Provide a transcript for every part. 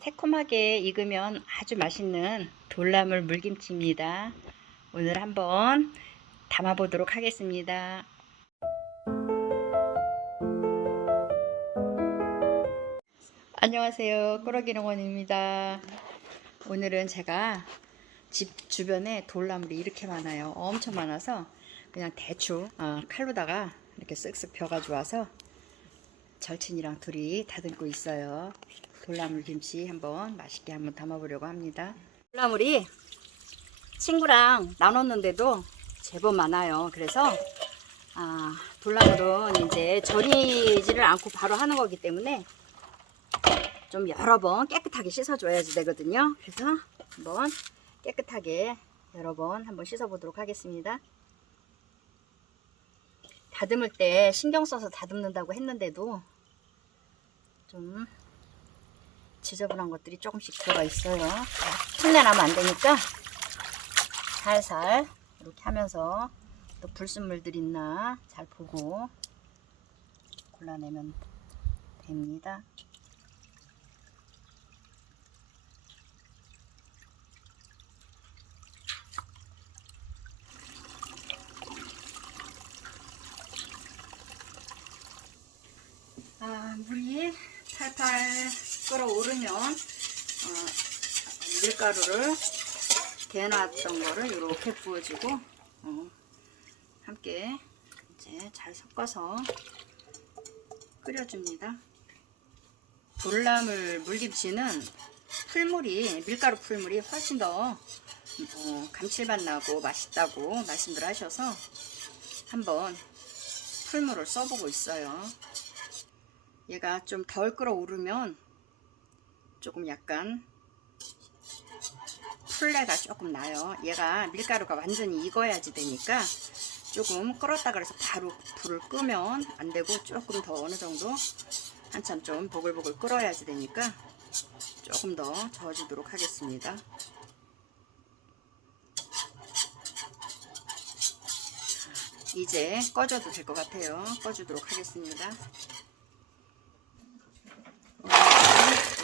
새콤하게 익으면 아주 맛있는 돌나물 물김치입니다. 오늘 한번 담아보도록 하겠습니다. 안녕하세요. 꾸러기 농원입니다. 오늘은 제가 집 주변에 돌나물이 이렇게 많아요. 엄청 많아서 그냥 대충 어, 칼로다가 이렇게 쓱쓱 벼가지고 와서 절친이랑 둘이 다듬고 있어요. 돌나물 김치 한번 맛있게 한번 담아보려고 합니다. 돌나물이 친구랑 나눴는데도 제법 많아요. 그래서 아, 돌나물은 이제 절이지를 않고 바로 하는 거기 때문에 좀 여러 번 깨끗하게 씻어줘야지 되거든요. 그래서 한번 깨끗하게 여러 번 한번 씻어보도록 하겠습니다. 다듬을 때 신경 써서 다듬는다고 했는데도 좀 지저분한 것들이 조금씩 들어가 있어요. 흉내 나면 안 되니까 살살 이렇게 하면서 또 불순물들 있나 잘 보고 골라내면 됩니다. 아, 물이 팔팔 끓어오르면 어, 밀가루를 개놨던 거를 이렇게 부어주고 어, 함께 이제 잘 섞어서 끓여줍니다. 돌나물 물김치는 풀물이 밀가루 풀물이 훨씬 더 어, 감칠맛 나고 맛있다고 말씀들 하셔서 한번 풀물을 써보고 있어요. 얘가 좀 덜 끓어오르면 조금 약간 풀레가 조금 나요. 얘가 밀가루가 완전히 익어야지 되니까 조금 끓었다 그래서 바로 불을 끄면 안 되고 조금 더 어느 정도 한참 좀 보글보글 끓어야지 되니까 조금 더 저어주도록 하겠습니다. 이제 꺼줘도 될 것 같아요. 꺼주도록 하겠습니다.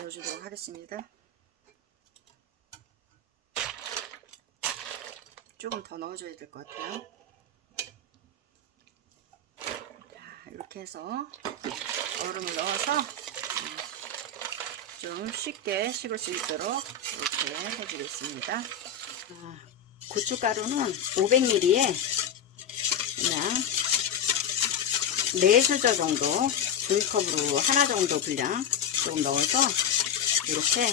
넣어주도록 하겠습니다. 조금 더 넣어줘야 될 것 같아요. 자, 이렇게 해서 얼음을 넣어서 음, 좀 쉽게 식을 수 있도록 이렇게 해주겠습니다. 아, 고춧가루는 500ml에 그냥 4수저 정도 종이컵으로 하나 정도 분량 조금 넣어서 이렇게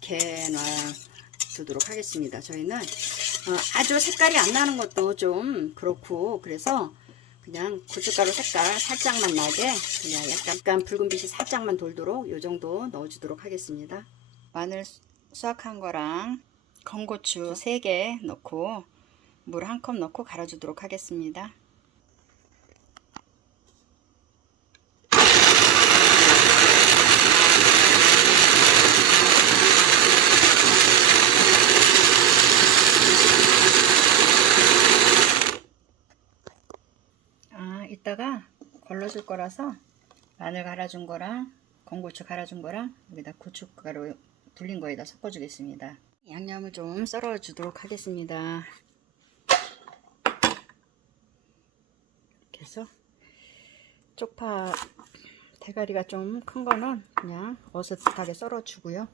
개 놔 두도록 하겠습니다. 저희는 어, 아주 색깔이 안 나는 것도 좀 그렇고 그래서 그냥 고춧가루 색깔 살짝만 나게 그냥 약간, 약간 붉은빛이 살짝만 돌도록 이 정도 넣어주도록 하겠습니다. 마늘 수확한 거랑 건고추 3개 넣고 물 한 컵 넣고 갈아주도록 하겠습니다. 아, 이따가 걸러줄 거라서 마늘 갈아준 거랑 건고추 갈아준 거랑 여기다 고춧가루 불린 거에다 섞어주겠습니다. 양념을 좀 썰어주도록 하겠습니다. 이렇게 해서 쪽파 대가리가 좀 큰 거는 그냥 어슷하게 썰어주고요.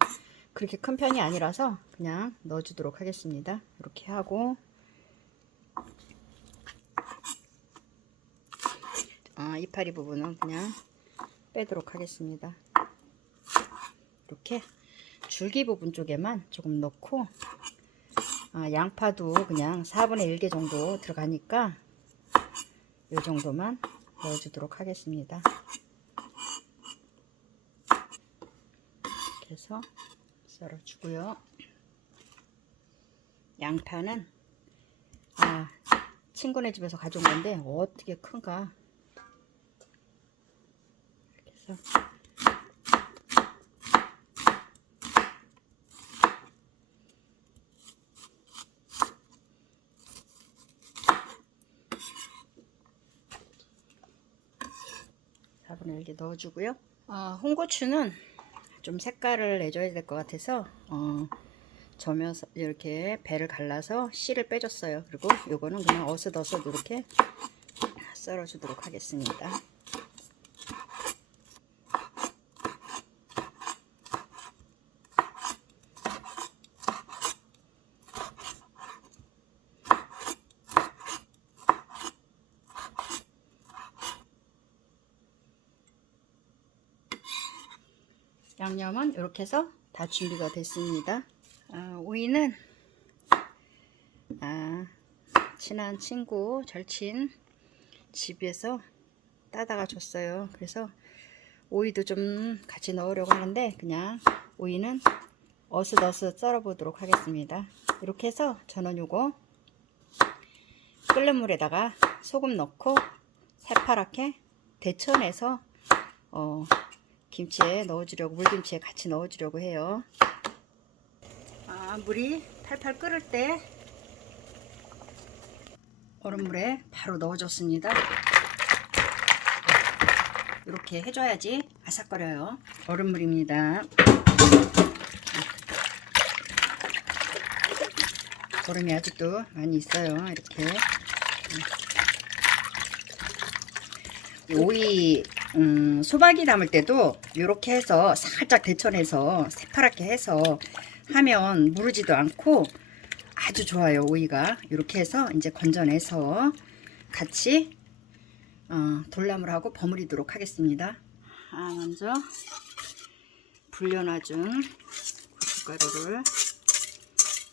그렇게 큰 편이 아니라서 그냥 넣어주도록 하겠습니다. 이렇게 하고 아, 이파리 부분은 그냥 빼도록 하겠습니다. 이렇게 줄기 부분 쪽에만 조금 넣고 아, 양파도 그냥 4분의 1개 정도 들어가니까 이 정도만 넣어주도록 하겠습니다. 이렇게 해서 썰어주고요. 양파는 아, 친구네 집에서 가져온 건데 어떻게 큰가 해서 사분의 1개 넣어주고요. 어, 홍고추는 좀 색깔을 내줘야 될 것 같아서 어, 저면서 이렇게 배를 갈라서 씨를 빼줬어요. 그리고 요거는 그냥 어슷어슷 이렇게 썰어주도록 하겠습니다. 양념은 이렇게 해서 다 준비가 됐습니다. 아, 오이는 아, 친한 친구 절친 집에서 따다가 줬어요. 그래서 오이도 좀 같이 넣으려고 하는데 그냥 오이는 어슷어슷 썰어 보도록 하겠습니다. 이렇게 해서 저는 요거 끓는 물에다가 소금 넣고 새파랗게 데쳐내서 어, 김치에 넣어주려고 물김치에 같이 넣어주려고 해요. 아, 물이 팔팔 끓을 때 얼음물에 바로 넣어줬습니다. 이렇게 해줘야지 아삭거려요. 얼음물입니다. 얼음이 아직도 많이 있어요. 이렇게 이 오이 음, 소박이 담을 때도 이렇게 해서 살짝 데쳐내서 새파랗게 해서 하면 무르지도 않고 아주 좋아요 오이가. 이렇게 해서 이제 건져내서 같이 어, 돌나물하고 버무리도록 하겠습니다. 아, 먼저 불려놔준 고춧가루를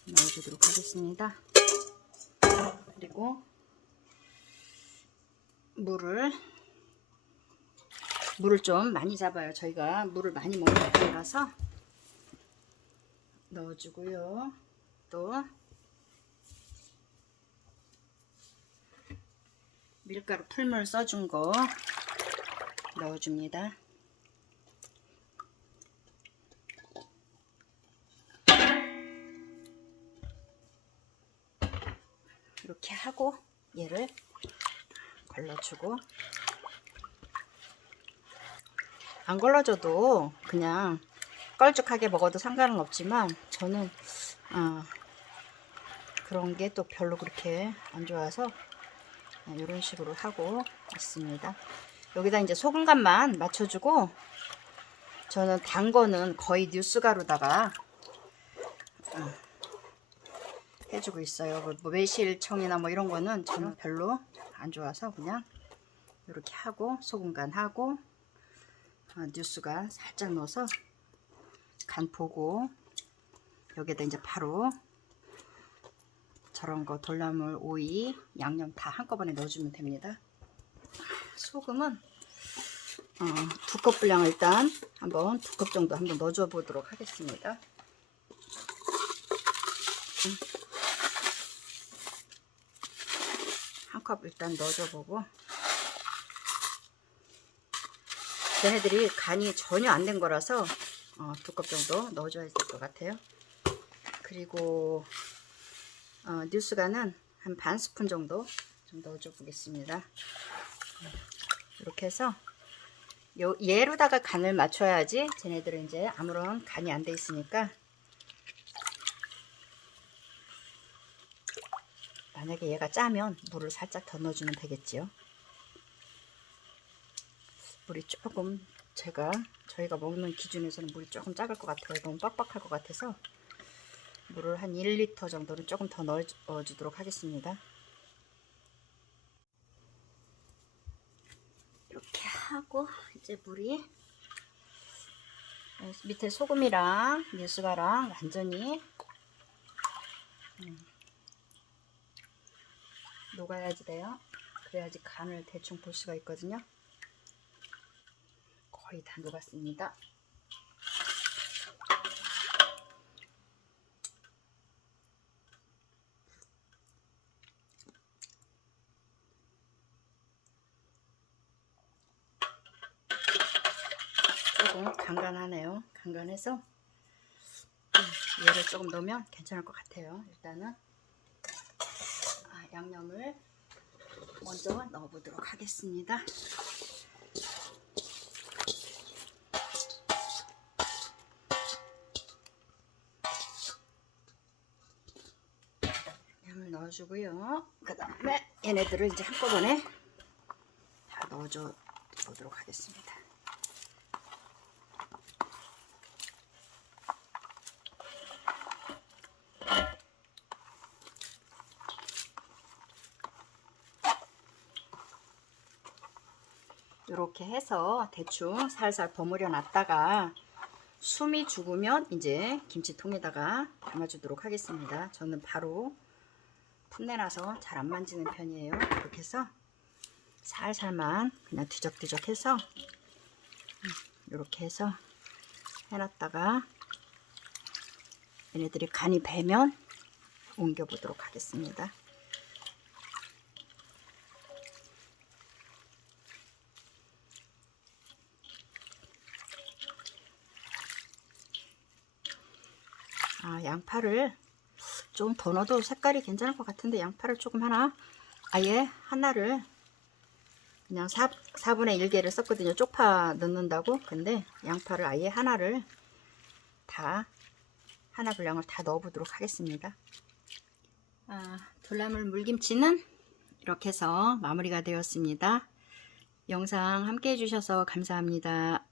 넣어주도록 하겠습니다. 그리고 물을 물을 좀 많이 잡아요. 저희가 물을 많이 먹는 편이라서 넣어주고요. 또 밀가루 풀물 써준 거 넣어줍니다. 이렇게 하고 얘를 걸러주고 안 걸러줘도 그냥 껄쭉하게 먹어도 상관은 없지만 저는 어, 그런 게 또 별로 그렇게 안 좋아서 이런 식으로 하고 있습니다. 여기다 이제 소금간만 맞춰주고 저는 단 거는 거의 뉴스가루다가 어, 해주고 있어요. 뭐 매실청이나 뭐 이런 거는 저는 별로 안 좋아서 그냥 이렇게 하고 소금간 하고 어, 뉴스가 살짝 넣어서 간 보고 여기다 이제 바로 저런 거 돌나물 오이 양념 다 한꺼번에 넣어주면 됩니다 소금은 어, 두컵 분량 일단 한번 두 컵 정도 한번 넣어줘 보도록 하겠습니다 음. 한컵 일단 넣어줘 보고 얘네들이 간이 전혀 안 된 거라서 어, 두컵 정도 넣어줘야 될 것 같아요. 그리고 어, 뉴스간은 한 반 스푼 정도 좀 넣어줘 보겠습니다. 이렇게 해서 요, 얘로다가 간을 맞춰야지 쟤네들은 이제 아무런 간이 안 돼 있으니까 만약에 얘가 짜면 물을 살짝 더 넣어주면 되겠지요. 물이 조금 제가 저희가 먹는 기준에서는 물이 조금 작을 것 같아요. 너무 빡빡할 것 같아서 물을 한 1리터 정도는 조금 더 넣어주도록 하겠습니다. 이렇게 하고 이제 물이 밑에 소금이랑 뉴스가랑 완전히 음, 녹아야지 돼요. 그래야지 간을 대충 볼 수가 있거든요. 거의 다 녹았습니다. 조금 간간하네요. 간간해서 음, 얘를 조금 넣으면 괜찮을 것 같아요. 일단은 아, 양념을 먼저 넣어보도록 하겠습니다. 넣어주고요. 그 다음에 얘네들을 이제 한꺼번에 다 넣어줘 보도록 하겠습니다. 이렇게 해서 대충 살살 버무려 놨다가 숨이 죽으면 이제 김치통에다가 담아주도록 하겠습니다. 저는 바로 풋내나서 잘 안 만지는 편이에요. 이렇게 해서 살살만 그냥 뒤적뒤적 해서 이렇게 해서 해놨다가 얘네들이 간이 배면 옮겨 보도록 하겠습니다. 아, 양파를 좀더 넣어도 색깔이 괜찮을 것 같은데 양파를 조금 하나 아예 하나를 그냥 4, 4분의 1개를 썼거든요. 쪽파 넣는다고. 근데 양파를 아예 하나를 다 하나 분량을 다 넣어보도록 하겠습니다. 아, 돌나물 물김치는 이렇게 해서 마무리가 되었습니다. 영상 함께 해주셔서 감사합니다.